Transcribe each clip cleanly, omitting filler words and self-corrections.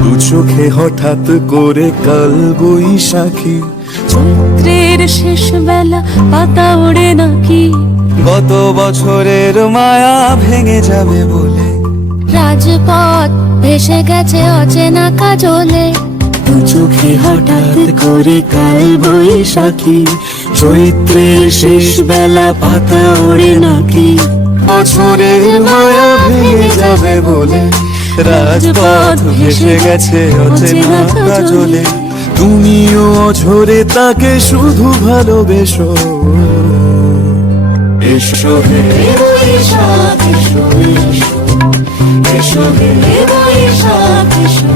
দু চোখে হঠাৎ করে কাল বৈশাখী, চৈত্রের শেষ বেলা পাতা ওড়ে নাকি, গত বছরের মায়া ভেঙে যাবে বলে রাজপথ ভেসে গেছে অচেনা কাজলে। দু চোখে হঠাৎ করে কাল বৈশাখী, চৈত্রের শেষ বেলা পাতা ওড়ে নাকি, বছরের মায়া ভেঙে যাবে বলে রাজপথ ভেসে গেছে অচেনা কাজলে। তুমিও অঝরে তাকে শুধু ভালোবেসো, এসো হে বৈশাখ এসো, এসো হে বৈশাখ এসো।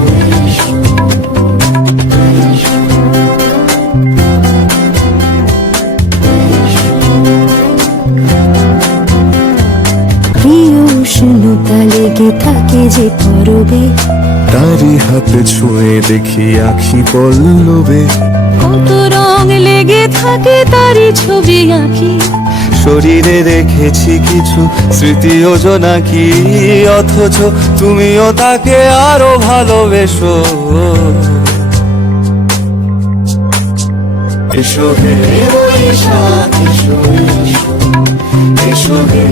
প্রিয় উষ্ণতা লেগে থাকে যে পরবে, তারি হাতে ছুঁয়ে দেখি আখি পল্লবে, কত রং লেগে থাকে তারই ছবি আঁকি। শরীরে রেখেছি কিছু স্মৃতি জোনাকি, অথচ তুমিও তাকে আরো ভালোবেসো, এসো হে বৈশাখ এসো, এসো হে